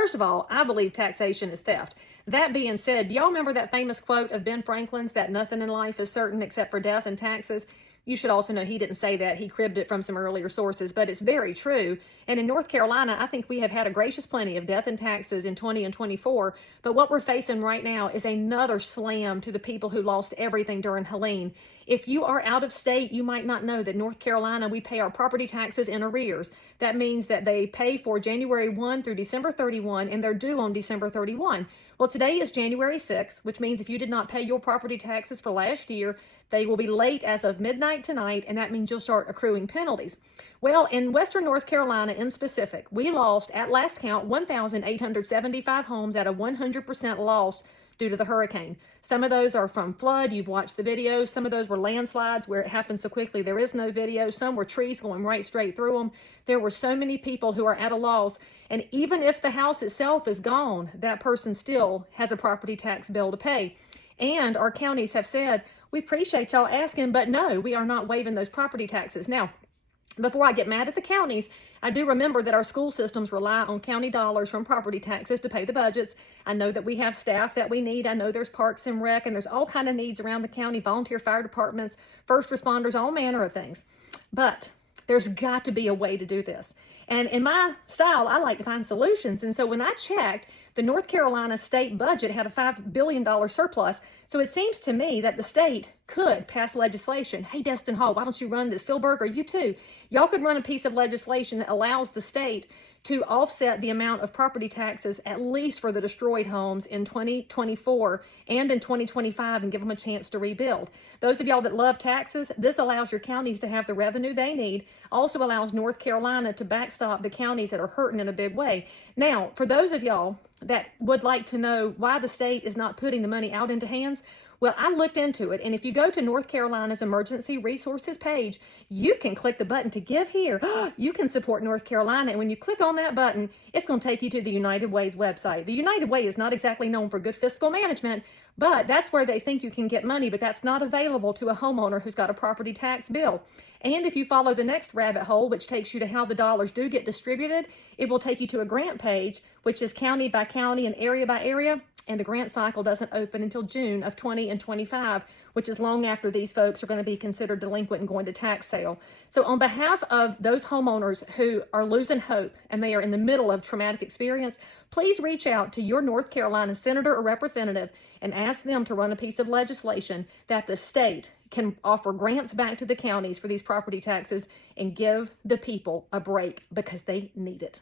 First of all, I believe taxation is theft. That being said, do y'all remember that famous quote of Ben Franklin's that nothing in life is certain except for death and taxes? You should also know he didn't say that. He cribbed it from some earlier sources, but it's very true. And in North Carolina, I think we have had a gracious plenty of death and taxes in 20 and 24. But what we're facing right now is another slam to the people who lost everything during Helene. If you are out of state, you might not know that North Carolina, we pay our property taxes in arrears. That means that they pay for January 1 through December 31, and they're due on December 31. Well, today is January 6th, which means if you did not pay your property taxes for last year, they will be late as of midnight tonight, and that means you'll start accruing penalties. Well, in Western North Carolina in specific, we lost, at last count, 1,875 homes at a 100% loss due to the hurricane. Some of those are from flood. You've watched the video. Some of those were landslides where it happened so quickly there is no video. Some were trees going right straight through them. There were so many people who are at a loss. And even if the house itself is gone, that person still has a property tax bill to pay. And our counties have said, we appreciate y'all asking, but no, we are not waiving those property taxes. Now, before I get mad at the counties, I do remember that our school systems rely on county dollars from property taxes to pay the budgets. I know that we have staff that we need. I know there's parks and rec, and there's all kind of needs around the county, volunteer fire departments, first responders, all manner of things. But there's got to be a way to do this. And in my style, I like to find solutions. And so when I checked, the North Carolina state budget had a $5 billion surplus. So it seems to me that the state could pass legislation. Hey, Destin Hall, why don't you run this? Phil Berger, you too. Y'all could run a piece of legislation that allows the state to offset the amount of property taxes, at least for the destroyed homes in 2024 and in 2025, and give them a chance to rebuild. Those of y'all that love taxes, this allows your counties to have the revenue they need. Also allows North Carolina to backstop the counties that are hurting in a big way. Now, for those of y'all that would like to know why the state is not putting the money out into hands, well, I looked into it, and if you go to North Carolina's emergency resources page, you can click the button to give here. You can support North Carolina, and when you click on that button, it's going to take you to the United Way's website. The United Way is not exactly known for good fiscal management, but that's where they think you can get money, but that's not available to a homeowner who's got a property tax bill. And if you follow the next rabbit hole, which takes you to how the dollars do get distributed, it will take you to a grant page, which is county by county and area by area. And the grant cycle doesn't open until June of 20 and 25, which is long after these folks are going to be considered delinquent and going to tax sale. So on behalf of those homeowners who are losing hope and they are in the middle of traumatic experience, please reach out to your North Carolina senator or representative and ask them to run a piece of legislation that the state can offer grants back to the counties for these property taxes and give the people a break because they need it.